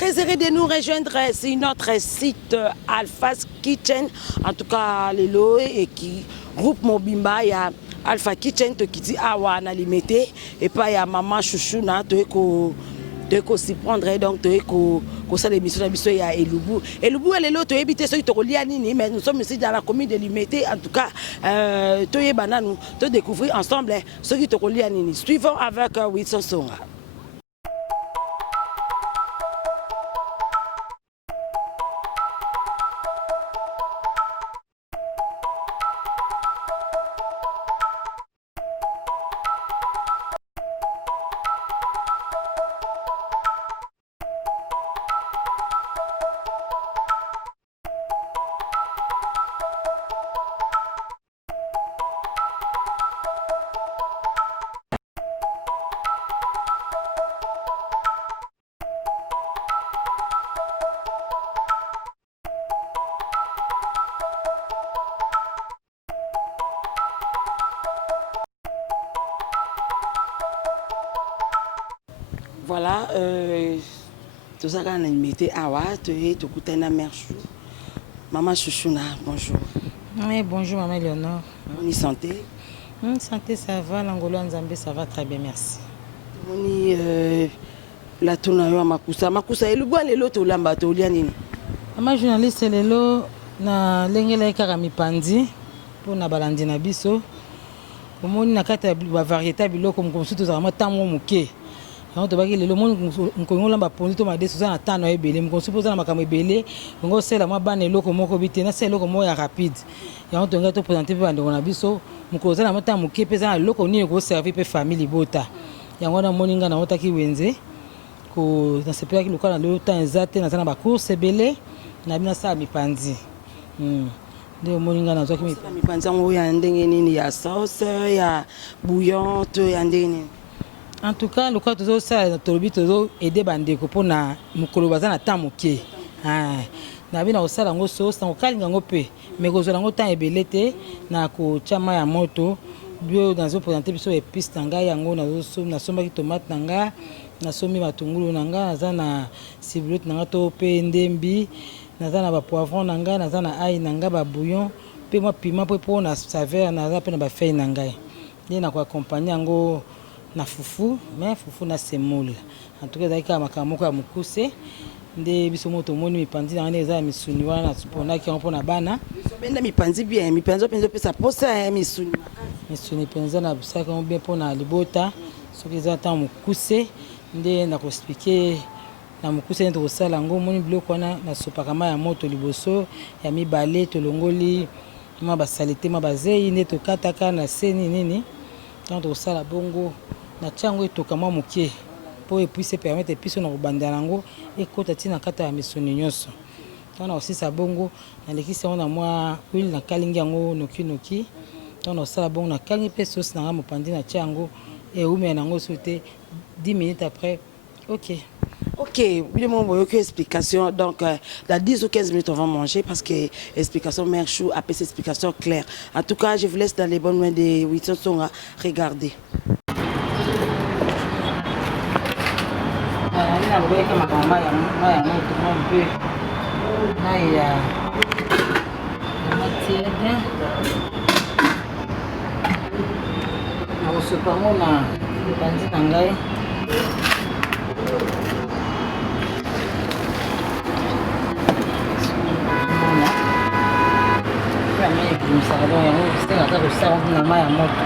très heureux de nous rejoindre sur notre site Alpha's Kitchen. En tout cas, les lots et qui groupe Mobimba, il y a Alpha Kitchen qui dit awa na limité et pas il y a maman chouchou na to s'y prendre donc to ça l'émission il y a Elubu elle est là to éviter ceux qui te nini mais nous sommes ici dans la commune de Limité en tout cas to y banane to découvrir ensemble ceux qui te nini suivons avec Wilson Songa. Voilà, tout ça quand on a limité awa, tu écoutes na mère chou. Maman Chouchouna, bonjour. Oui, bonjour maman Léonore. On y santé? Santé, ça va, l'Angola Nzambé, ça va très bien, merci. On y la tourne à Makusa et le bois les lots au lambato, lianine. Maman journaliste, c'est le na l'engela karami pandi pour na balandi na biso. Comme on a quatre variétés bilo comme surtout ça vraiment tant moké. On te bagi le monde on lamba pondi to ma deso na tano ebele on suppose na makambo ebele on sela ma bana eloko moko bitena sela eloko mo ya rapide ya on te ngato présenter pe bande na biso mukoza na mata moké pesa na eloko ni ko servir pe famille bota yango na moninga na otaki wenze ko na sepela ki lokala le temps exact na sana ba course ebele na bina sa mipandi ndio moninga na zoki mipandi yango ya ndenge nini ya sauce ya bouillon to ya ndenge. En tout cas, le cas de ça, tolobi tozo aider bandeko pona mukolo bazana tamuke. Na bina osala ngo sauce na okalinga ngo pe. Mais ko zola ngo temps ebelete na ko chama ya moto bio dans zo présenter biso épices tanga yango na somba ki tomate nanga na sombi matungulu nanga nazana ciboulette nanga to pe ndembi nazana ba poivron nanga nazana ail nanga ba bouillon pe moi piment pour na saveur na pe na ba feuille nanga. Ni na ko accompagner yango na fufu mais fufu na semoule en tout cas daika makamoko ya mukuse nde biso moto moni mipandi na neza misuni wana tupona ki on na bana benda mipandi bien mipandi penzo pesa posa misuni penza na bisaka on bien pona libota soki za ta mukuse nde na ko expliquer na mukuse nto sala ngo moni biloko wana na sopa kama ya moto liboso ya mibale to longoli ma basalite ma bazei nde to kataka na seni nini quand on sala bongo na chango etoka mwa mokie po epuise permettre piso na kobanda nango ekota tina kata ya misuni nyonso tona osisa bongo na lekisa ona mwa huile na kalingi yango noki tona osala bongo na kalingi pe sauce na mopandi na chango et ume nango soute 10 minutes après OK. Ok, bien mon explication. Donc, dans 10 ou 15 minutes, on va manger parce que explication mère chou, après cette explication claire. En tout cas, je vous laisse dans les bonnes mains de Wilson Songa. Regardez. Salon yango sitenga kaka kosala na mai ya moto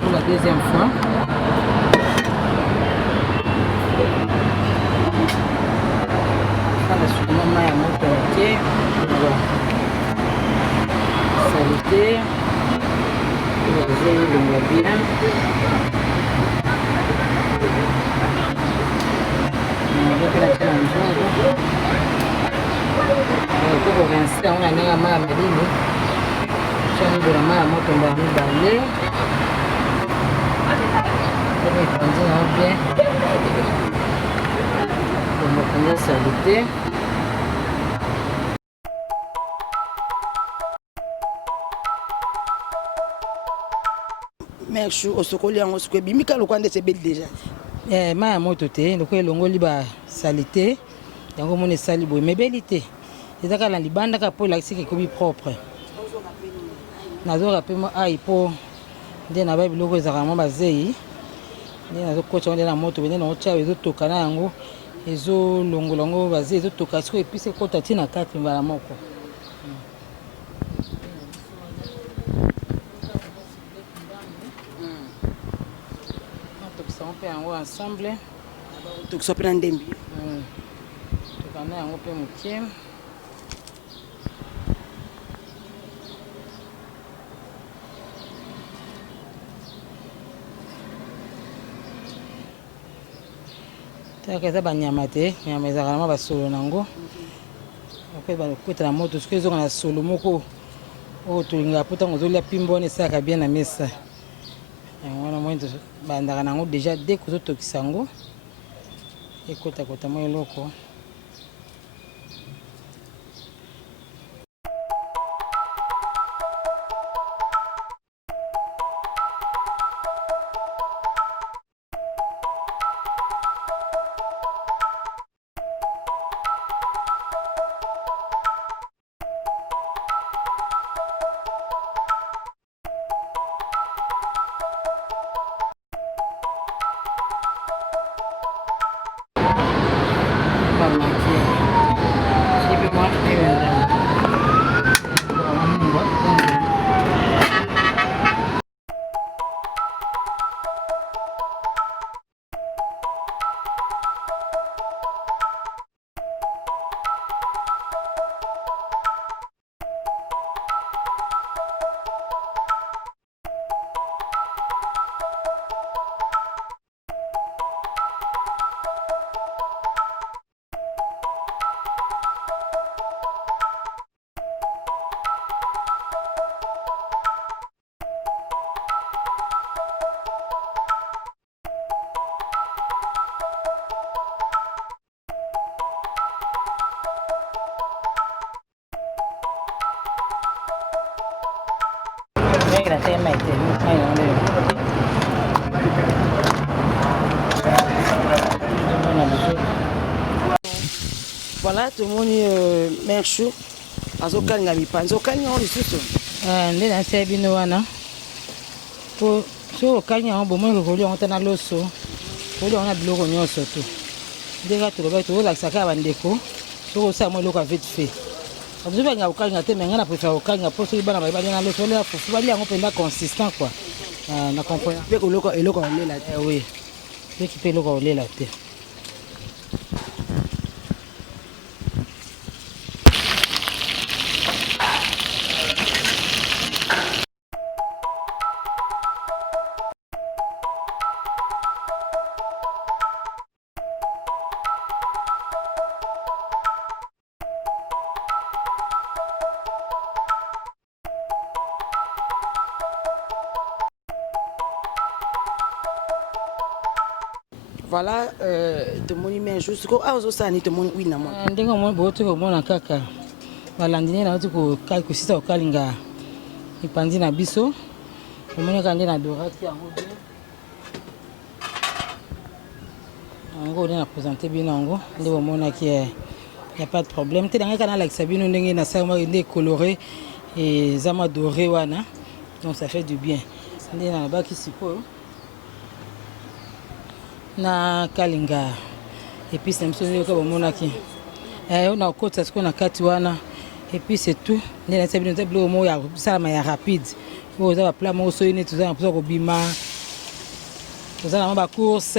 pour la deuxième fois. Voilà, sur le moment, il y a mon paquet. Salité. Merci au sokoli yango sikoyo bimika lokwa nde sebeli déjà. Ma ya moto te lokola elongoli basalite yango mona esali boye mebeli te eza kaka na libanda kaka mpo elakisiki ekomi propre. Nazoka mpe ai mpo nde na ba biloko ezalaka mwa bazei nde nazokotya ngo nde na moto nde naotya ezotoka na yango ezolongola yango bazei ezotoka sikoyo episi ekota ti na kati mbala moko. Ensemble tokisa mpe na ndembi tokanda yango mpe mokie taka eza banyama te nyama ezalaka na mwa basolo nango bakwetela moto soki ezonga na solo moko oyo tolingaka mpo ntango ozolia pimbo wana esalaka bien na mesa yango wana moi bandaka nango déjà dès kozotokisa yango ekotakota mwa eloko la tema este voilà tomoni mère chou azokalinga mipanzi okalinga yango lisusu nde nasia bino wana po soki okalinga yango bomoi kokolia yango ta na loso kolia yango na biloko nyonso tu nde kaka tolobaki tozolakisaka ya bandeko soki osala mwa eloko ya vite fait Vous avez un peu de temps, préfère au Kanga pour ceux qui ont le soleil, il faut aller un peu consistant quoi. Na comprendre. Avec le loco et le coller là. Oui. Ceux qui peut le coller là. Voilà, de mon email juste quoi ah ça ni de mon oui na moi ndenge mo boto ko mona kaka balandine na oti ko ko sisa ko kalinga ipandi na biso omoni ka ndena dorati yango bien yango na présenter bien yango nde bomona ki y a pas de problème te danga kana like sabino ndenge na sa ndé coloré et zama doré wana donc ça fait du bien ndé na ba ki sipo na kalinga et puis c'est monsieur ko monaki on a côté ce qu'on a kati wana et puis c'est tout ne na sabino tablo mo ya salama ya rapide o za plat mo so ni tout ça pour ko bima tout ça na ba course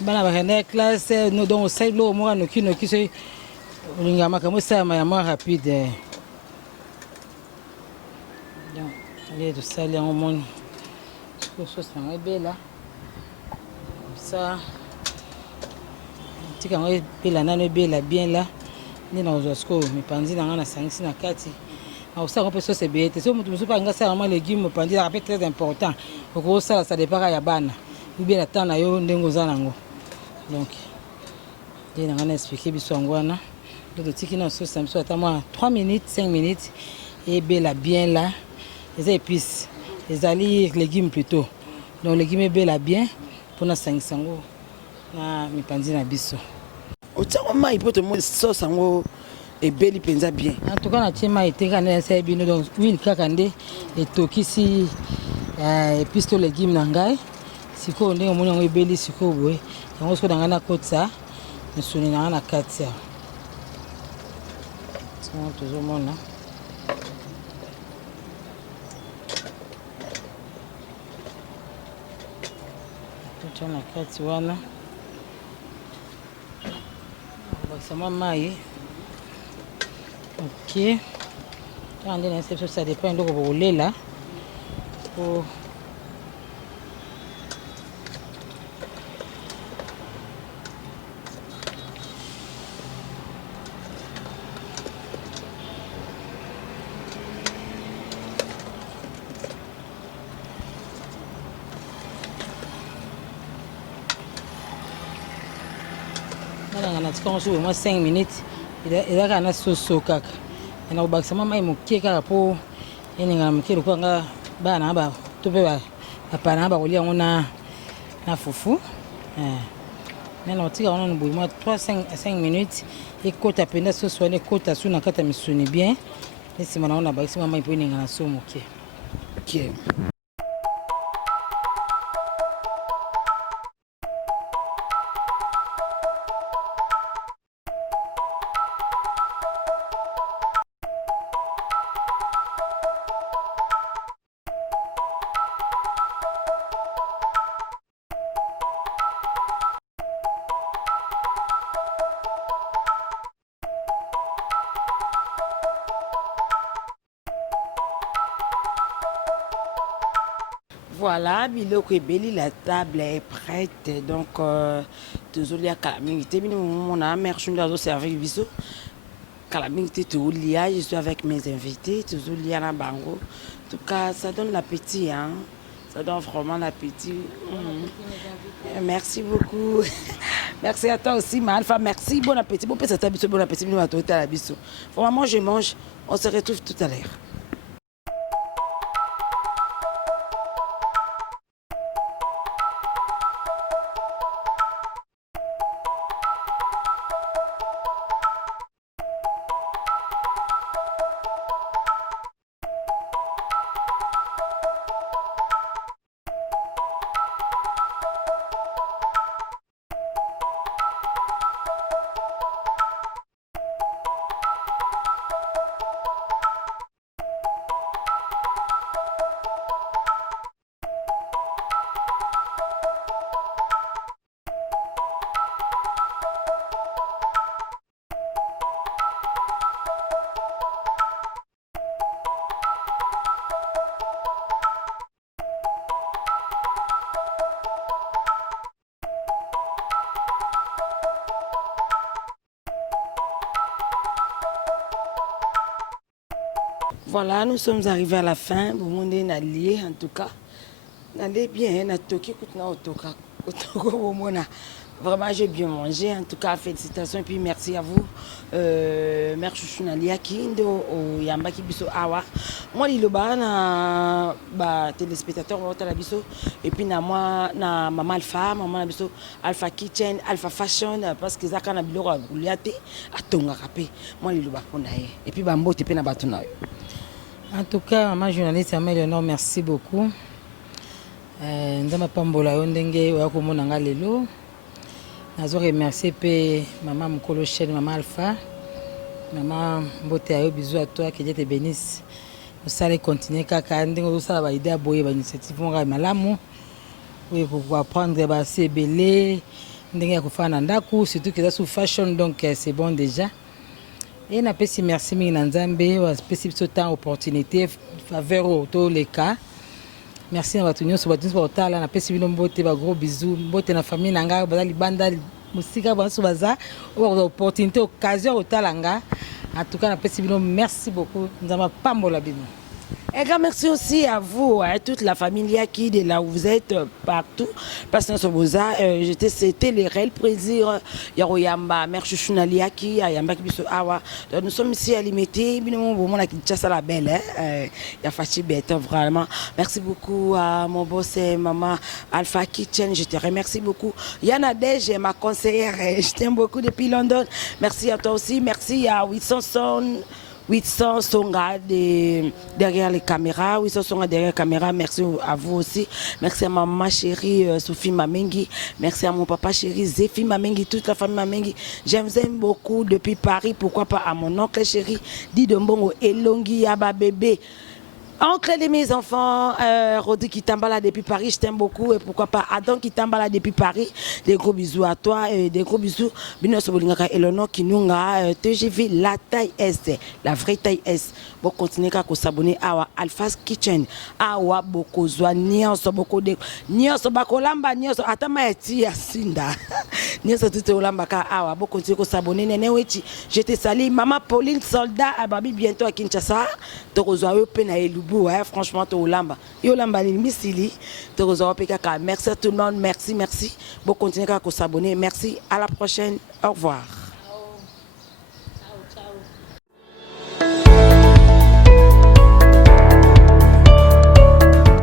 bana ba na classe no donc ça lo mo no kino kiso linga makamo salama ya mo rapide donc Allez, tout ça, les hommes, tout ça, c'est belle là. Ça, tu quand belle là, non belle bien là. Ni na ozosko, mi pandi na ngana sangisi na kati. Na ça on peut sauce bête. Si on ne pas ngasa vraiment légumes pandi là très important. Oko ça ça dépend ya bana. Bien la temps na yo ndengo za nango. Donc, je na ngana expliquer biso ngwana. Donc tiki na sauce ça ata moi 3 minutes, 5 minutes et belle bien là. Les épices, les alliés légumes plutôt. Donc légumes belle bien pour na sangisango na mi pandi na biso. Otsama il peut te montrer sauce sango et belle penza bien. En tout cas na chema été quand c'est bien donc huile kakande et tokisi épices to légumes na ngai. Siko ndenge moni ngo belle siko boye. Yango siko na kotsa misuni na katia. C'est toujours mon là. Tout na kati wana. Bakisama mai. Ok. Quand on a ça dépend de quoi vous là. Pour on a moins 5 minutes. Il a un sauce au cac. Et on a un mai moqué car pour un moqué le coin banaba. Tu peux pas panaba au lit on a foufou. Mais on tire on a moins 3-5 minutes. Et côte à peine sauce soit les côtes à sous na kata misuni bien. Et si on a baxima mai pour une sauce moqué. Ok. Voilà, biloko ebeli, la table est prête. Donc, désolé à Calamité. Mon mère, je suis servir biso. Calamité, je suis avec mes invités. Désolé à Bango. En tout cas, ça donne l'appétit. Hein? Ça donne vraiment l'appétit. Merci beaucoup. Merci à toi aussi, ma Alpha. Merci. Bon appétit. Bon appétit. Bon appétit. Vraiment, je mange. On se retrouve tout à l'heure. Voilà, nous sommes arrivés à la fin. Bon, on est allé, en tout cas. On allait bien, on a toqué, vraiment, j'ai bien mangé. En tout cas, félicitations et puis merci à vous. Mère Chouchounalia Kindo, Yamba Kibiso Awa. Moi, il y a un téléspectateur, et puis moi, na Maman Alpha, Maman Abiso, Alpha Kitchen, Alpha Fashion, parce que ça, quand on a biloko à Gouliate, à Tonga Rapé. Moi, il y a et puis Bambo, tu peux na batuna. En tout cas, maman journaliste Amélie, merci beaucoup. Ndama pambola ndenge wakomona nga lelo. Nazo remercier pe maman Mukolo Chen, maman Alpha. Maman Mbote ayo bisous à toi, que Dieu te bénisse. Vous allez continuer kaka ndenge vous sala ba idée à boyer ba initiative nga malamu. Oui, pour apprendre ba c'est belé ndenge ya kufana ndaku, surtout que ça sous fashion donc c'est bon déjà. Et na pesi merci mingi na Nzambe wa pesi biso temps opportunité faveur au tous les cas. Merci na bato nyonso bato nyonso baotala na pesi bino mbote ba gros bisous mbote na famille na ngai baza libanda musika banso baza opportunité occasion otala nga. En tout cas na pesi bino merci beaucoup Nzamba pambola bino. Un grand merci aussi à vous, à toute la famille qui de là où vous êtes partout. Parce que c'était le réel plaisir. Yaroyamba, mère Chouchounalia qui a yamba qui awa. Nous sommes ici à Limité. La Kinshasa la belle. Il a fait bête vraiment. Merci beaucoup à mon boss et maman Alpha Kitchen. Je te remercie beaucoup. Yana Dej, ma conseillère. Je t'aime beaucoup depuis London. Merci à toi aussi. Merci à 800 Songa derrière les caméras, 800 Songa derrière les caméras, merci à vous aussi. Merci à ma maman chérie Sophie Mamengi, merci à mon papa chéri Zéphie Mamengi, toute la famille Mamengi. J'aime beaucoup depuis Paris, pourquoi pas à mon oncle chéri Didombongo Elongi Yaba bébé. Oncle de mes enfants, Rodi Kitambala depuis Paris, je t'aime beaucoup. Et pourquoi pas Adam Kitambala depuis Paris. Des gros bisous à toi et des gros bisous. Bino Sobolingaka et le nom Kinunga. TGV, la taille S, la vraie taille S. Bon, continuez à s'abonner à Alpha's Kitchen. Awa boko zwa nyonso boko de nyonso bakolamba nyonso atama eti ya sinda. Nyonso tout olamba ka awa boko continuez à s'abonner nene wechi. Je te salue maman Pauline Soldat ababi bientôt à Kinshasa. Tokozwa yo pe na Elubu, franchement to olamba. Yo lamba ni misili. Tokozwa pe kaka. Merci à tout le monde, merci. Bon continuez à s'abonner. Merci, à la prochaine. Au revoir.